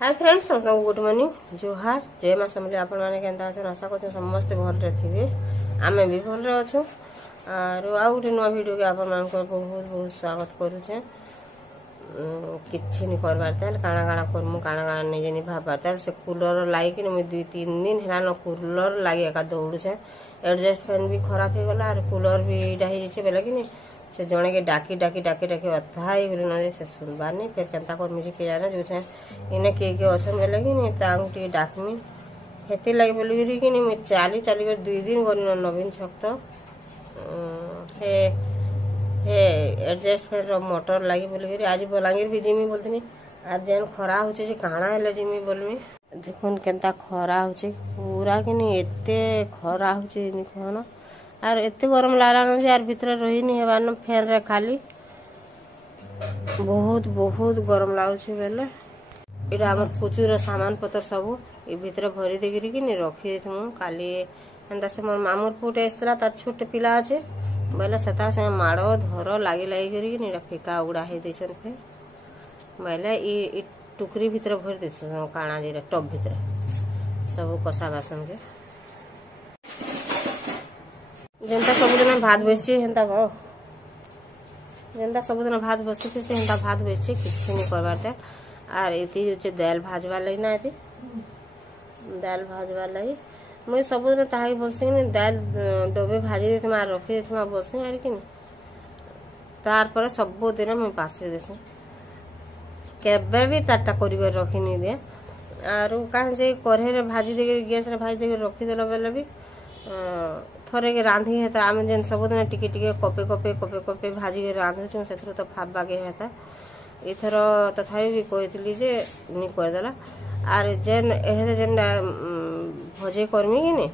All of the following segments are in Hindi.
हाय फ्रेंड्स, सबको गुड मॉर्निंग जोहार जय माँ समझे आपण मैंने केंता आशा कर समस्ते भलरे थे आमे भी भलरे अच्छु आउ गोटे नुआ वीडियो के आपण मान बहुत बहुत स्वागत करुचे। किसी नहीं करबार ताल काଣା काଣା करमु काଣା काଣା नहीं जानी भाबार ताल से कूलर लाइक मुझे 2-3 दिन है कूलर लगे एका दौड़ुचे। एडजस्ट फैन भी खराब हो गला और कूलर भी डाही बेले कि से जड़े के डाकी डाकी डाकी डाकी अथा ही गले से सुनबार नहीं फिर केन्ता करमी के जाने जो इन्हें किए अच्छन बेले कि टे डाकमी हेती लगे बोलिकी कि मुझे चली चली 2 दिन गली नवीन छक तो हे हे एडजस्ट फैन मोटर लगी बोलिकी आज बलांगीर भी जिमी बोलती आज जेन खरा हो काଣା हेले जिमी बोलमी देखुन केन्ता खरा हो पूरा कि एते खरा हो कहना आर एते गरम लागला यार भीतर रही नहीं हेबार फैन रे खाली बहुत बहुत गरम लागुଛି बेले इटा हमर प्रचुर सामान पत्र सब ए भीतर भरी देगिरी कि रखी देथमु काली एंदा से मोर मामुर पुट एस्तरा तार छोटे पिला আছে बेले सता से माड़ो धर लागी लागी करी कि फिका उड़ा हे दैछन फे बेले ई टुकरी भीतर भरी देछन काना जे टब भीतर सब कसा बासन के जेनता सबुदिन भात बसछि हेंता जेनता सबुदिन भात बसछि से हेंता भात बसछि किछि नहीं करबार आर एती होचे दाल भाजवा लई ना एती दाल भाजवा लई मुई सबुदिन ताहाई बोलछि कि दाल डबे भाजी देथमा मार रखी देथमा बोलछि यार कि तार पर सबुदिन मुई पासे देछि केबे भी ताटा करी कर रखी नहीं दे आर काहे से करहे रे भाजी दे गैस रे भाजी दे रखी देला बेले भी थरे के रांधी हेता आम जेन सबुदिन टिके टिके कपे कपे कपे कपे भाजी के रांधुचु से तो फाप बागे हेता इथर तथापि भी कहती जे नहीं करदेला आर जेन एहे जेन भजे करमी कि नहीं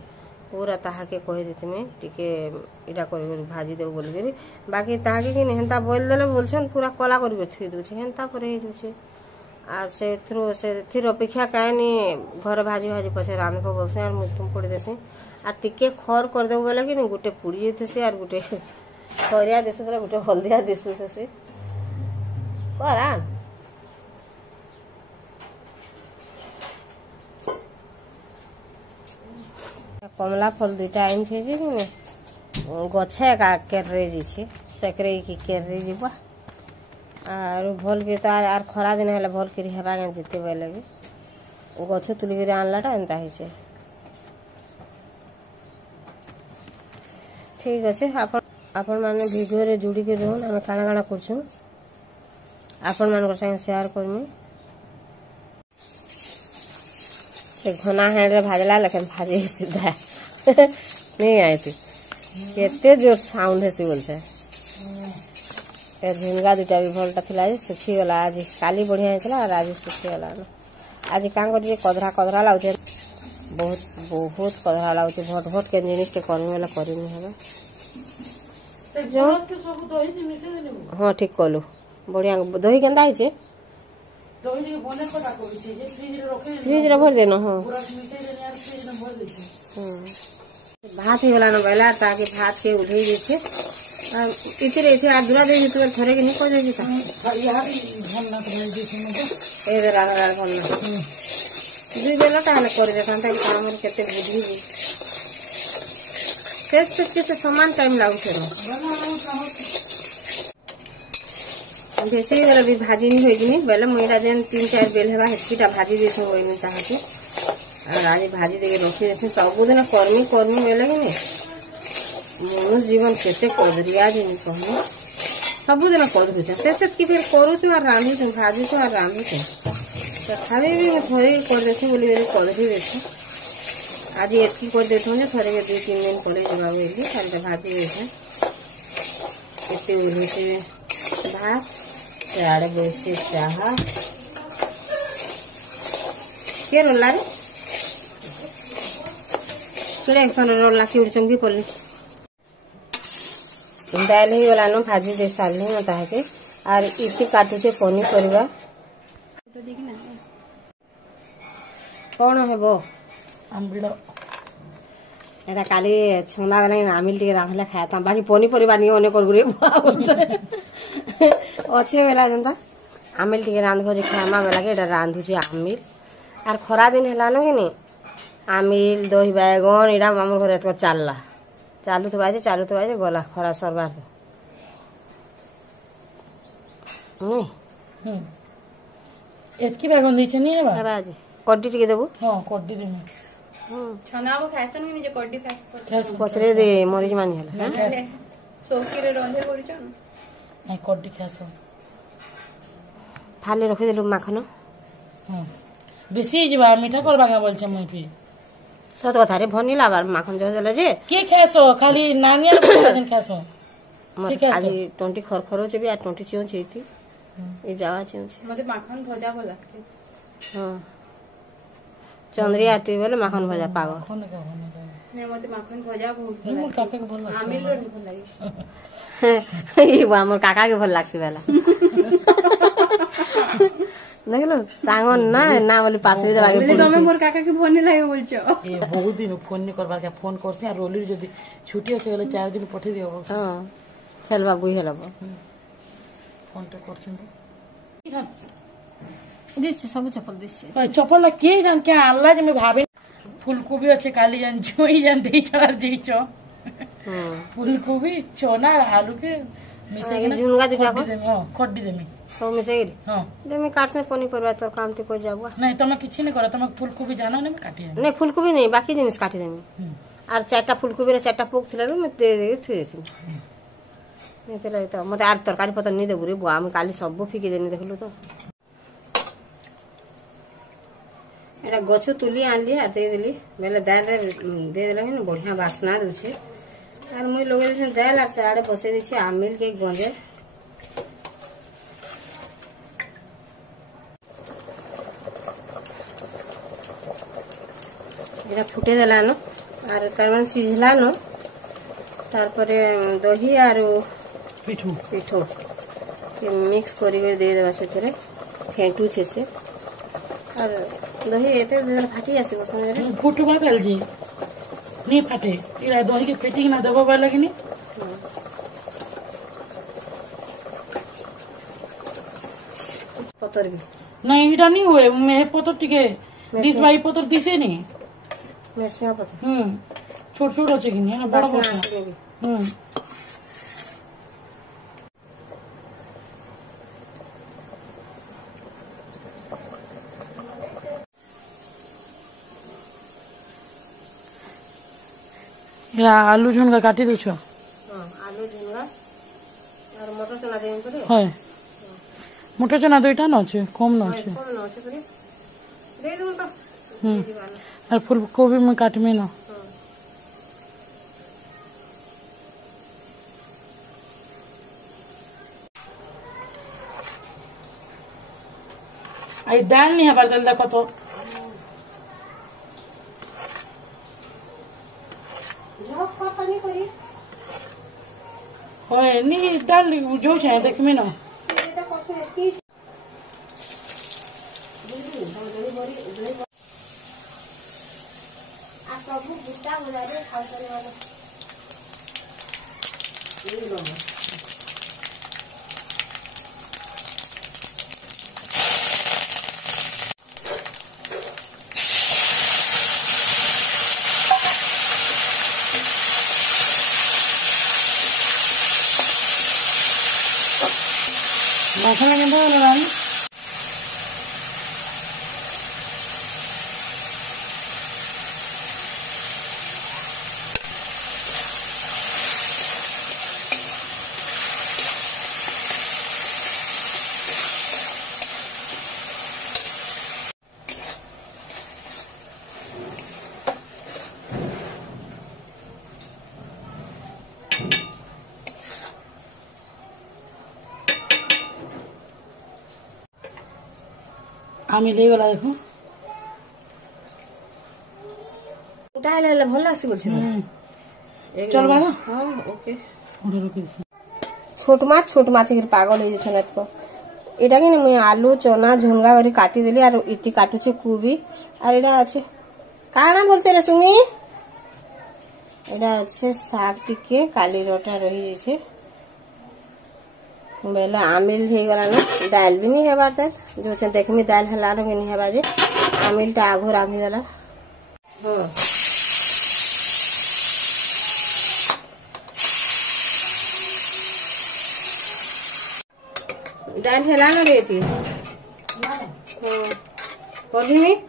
पूरा ताहाके कह देती टिके इटा कर भाजी देव बोल बाकी ताहाके कि हेन्ता बोल देले बोलछन पूरा कला कर थी दूचे हेन्ता पर हे जुछे आर से थ्रो से थिर अपेक्षा कानी घर भाजी भाजी पछे रांधबो बोलछे आर मुतुम पड़ी देसी आ टिके खर कर देबो बोले कि गोटे पुड़ी जेथसे आर गोटे खरिया देसु बोले गोटे हल्दिया देसु से करा कमला फल दुटा आइन थे जे कि गछे का केरे जी सेकरे की केरे जीवा आर भल भी तार आर खरा दिन हेले भल करी हेबा जेते बेले भी गछ तुली गिरे आनलाटा एंता हिसे ठीक अच्छे आपण माने वीडियो रे जुड़ी के रहन हम काना काना करछु आपण मान संगे शेयर करमी से घना है रे भाजला लेकिन भाजी सीधा नहीं आई थी केते जोर साउंड है से बोलते ए झिंगा दुटा भी भलटा थिला जे सुखी गला आज काली बढ़िया हेतला और आज सुखी गला आज का करी कदरा कदरा लाउछे बहुत बहुत कदरा लाउछे भट भट के जिनिस के करमी वाला करी नहीं हेबा हाँ ठीक कलु बढ़िया दही केंदा आइछे फ्रिज रे भर देना हाँ भात ही वाला न बेला ताकि भात के उठे जेछे इतरे इथे आदुरा दे तू थरे के नहीं को जेछे ता यार भन ना तो जेछे ए जरा भन ना दुई बेला ताले कर देता त काम में केते बुद्धि से समान टाइम लागुछे बेसी वाला भी भाजी नहीं होई कि बेले मुइरा जेन 3-4 बेल हेबा हेतीटा भाजी देछ होइनी ताहाके और आज भाजी देके रखी देछ सबुदिन कर्मी कर्मी बेले कि मनुष्य जीवन केते कदरिया जे कहू सबुदिन कदरुछ से कि फिर करूछु और रांधुछु भाजुछु और रांधुछु तथापि भी थोड़े कर देछु बोली बेले कदरी देछु आज एतकी कर देथु जे थोड़े के 2-3 दिन परे जवा बेली काल भाजी देछ एते उली से भात यार बेसी चाहा के रोला रे केड़े सन रोला की उड़चंगी पल्ली दाल ही वाला न भाजी दे सालनी न ताके आर इति काटू से पनी करबा कोन हेबो आंबलो एटा काली छुना वाला आमिल टे राखले खाता बाकी पनी परिबा नि ओने करगुरे अच्छे बेला जनता आमिल टिके रांधबो जे खामा बेला के एटा रांधुचे आमिल आर खरा दिन हेलानो कि नी आमिल दही बैगन एटा हमर घरे तो चालला चालू तो बाजे गला खरा सरबार नहीं एतकी बैगन दैछ नी हेबा बाजे कड्डी टिके देबो हां कड्डी देमी छना वो खाइसन कि जे कड्डी पैक पचरे दे मरीज मानी हला सोकी रे रंधे करिछन नहीं कड्डी खासो फाले रखि देलु माखन बेसी जीवा मीठा करबा के बोलछ मई फिर सत कथा रे भनी लाबार माखन जो देले जे के खासो खाली नानिया पूरा दिन खासो आज टोंटी खरखरो छे भी आ टोंटी चियो छेती ए जावा चियो छे मते माखन भजा भला हां चंद्री आटी बेले माखन भजा पागो ने मते माखन भजा बहुत भला मोर काका के भला आमिल रो नि भला ई बा मोर काका के भल लागसी बेला देखलो तांगन ना बोली पासरी देबा के बोले तुम मोर काका के फोन नहीं लागे बोलछो ए बहुत दिन फोन नहीं करबार के फोन करसी आ रोली जदी छुट्टी होसे गेले 4 दिन पठे दियो हां चल बाबू हेलबो फोन तो करसिन दिस सब चप्पल दिस चप्पल के जान के आल्ला जे में भाबे फूलकोबी अच्छे काली जान जोई जान दे चार जेइचो फूलकोबी चना आलू के मिसे के झुनगा दिखा को हां खड्डी देमी सब मिसे गिरी हां देमी काट से पनी परवा तोर काम ते को जाबो नहीं तमे किछि नहीं कर तमे फूलकोबी जानो नहीं काटी नहीं फूलकोबी नहीं बाकी जिनिस काटी देमी आर चारटा फूलकोबी रे चारटा पोक थिला मैं दे दे थुई देसी नहीं ते रहता मते आर तरकारी पतर नहीं देबु रे बुआ हम काली सब फिकी देनी देखलु तो एटा गछ तुली आनली आ दे देली बेले दाल रे दे देला ने बढ़िया वासना दउछे आर मुई लगे दे दाल आर साडे बसे दी छी आमिल के गंजे एटा फुटे देला न आर तार मन सिझला न तार परे दही आर पिठो के मिक्स करी के दे देबा सेतरे फेंटू छे से आर दही एते देला फाटी आसी बस में फुटबा बेल जी नहीं फाटे इरा दही के फेटिंग ना देबो बा लगनी पतर भी नहीं इटा नहीं हुए मैं पतर टिके दिस भाई पतर दिसे नहीं मिर्चा पतर छोट छोट अच्छे कि नहीं बड़ा बड़ा या आलू झुनगा काटी दो छो आलू झुनगा और मटर चना देम परे हाय मटर चना दुईटा न छै कम न छै कम न छै परे दे दू तो और फूल गोभी में काटमे न आई दाल नहीं हबार दाल देखो तो होय नहीं दाल जो छै देखमे न मसाला के बोल रहा है आमी ले गला देखो उठाइले ले भल लासी बोल चल बाबा हां ओके ओडे रोके छोट माछ के पागल हो जछन को एटा के मैं आलू चना झुनगा करी काटी देली आर इति काटू छे कोबी आर एटा আছে काना बोलते रे सुमी एटा আছে শাক টিকে কালি রটা রহি যেছে बेला आमिल हो गला ना दाल भी नहीं हेबार तक जो से देखमी दाल हला रो नहीं हेबा जे आमिल टा आघो रांधी देला हां दाल हला ना रहती हां पढ़ी में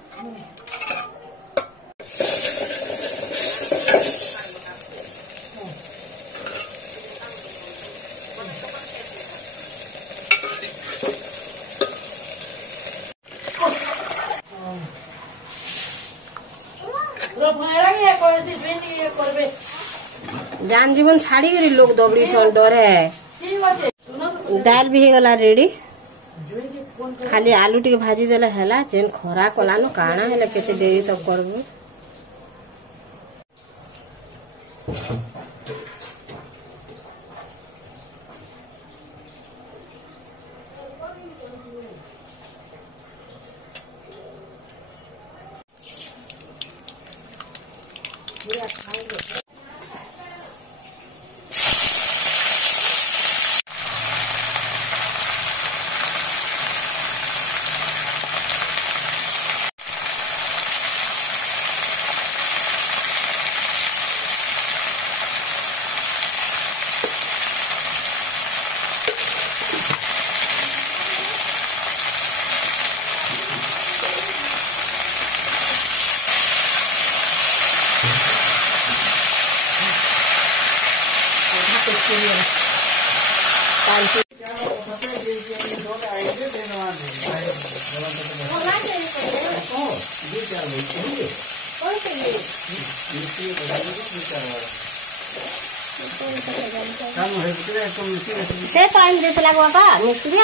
जान जीवन छाड़ी करी लोग दबड़ी छन डर है दाल भी गला रेडी खाली आलू टिके भाजी देला हैला जेन खरा कला न काना हैला केते देरी तक करबो से टाइम देते लगवा मिस्त्री